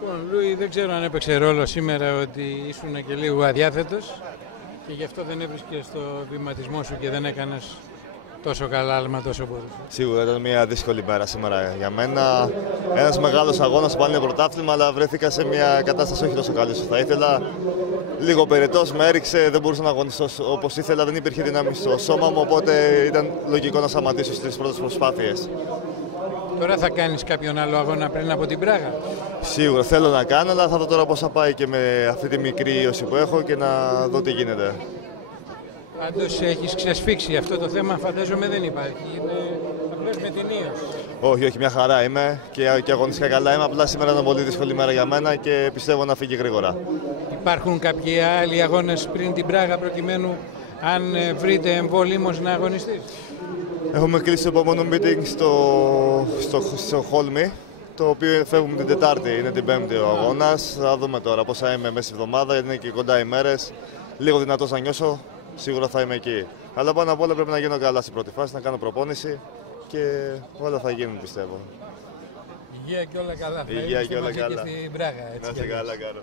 Λοιπόν, Λούι, δεν ξέρω αν έπαιξε ρόλο σήμερα ότι ήσουν και λίγο αδιάθετος και γι' αυτό δεν έβρισκες το βηματισμό σου και δεν έκανες τόσο καλά άλμα τόσο μπορούσε. Σίγουρα ήταν μια δύσκολη μέρα σήμερα για μένα. Ένας μεγάλος αγώνας που πάνε πρωτάθλημα, αλλά βρέθηκα σε μια κατάσταση όχι τόσο καλή όσο θα ήθελα. Λίγο περαιτός με έριξε, δεν μπορούσα να αγωνιστώ όπως ήθελα, δεν υπήρχε δύναμη στο σώμα μου, οπότε ήταν λογικό να σταματήσω στις πρώτες προσπάθειες. Τώρα θα κάνεις κάποιον άλλο αγώνα πριν από την Πράγα? Σίγουρα θέλω να κάνω, αλλά θα δω τώρα πώς θα πάει και με αυτή τη μικρή ίωση που έχω και να δω τι γίνεται. Πάντως έχεις ξεσφίξει, αυτό το θέμα φαντάζομαι δεν υπάρχει, είναι απλώς με την ίωση. Όχι, μια χαρά είμαι και αγωνιστικά καλά είμαι, απλά σήμερα ήταν πολύ δύσκολη μέρα για μένα και πιστεύω να φύγει γρήγορα. Υπάρχουν κάποιοι άλλοι αγώνες πριν την Πράγα προκειμένου αν βρείτε εμβόλυμος να αγωνιστείς? Έχουμε κλείσει το επόμενο meeting στο Χόλμη, το οποίο φεύγουμε την Τετάρτη, είναι την Πέμπτη ο αγώνας. Θα δούμε τώρα πώς θα είμαι μέσα στη εβδομάδα, γιατί είναι και κοντά οι μέρες. Λίγο δυνατός να νιώσω, σίγουρα θα είμαι εκεί. Αλλά πάνω απ' όλα πρέπει να γίνω καλά στην πρώτη φάση, να κάνω προπόνηση και όλα θα γίνουν, πιστεύω. Υγεία και όλα καλά. Υγεία και όλα καλά. Και στην Πράγα, έτσι. Να είστε καλά, Κάρο.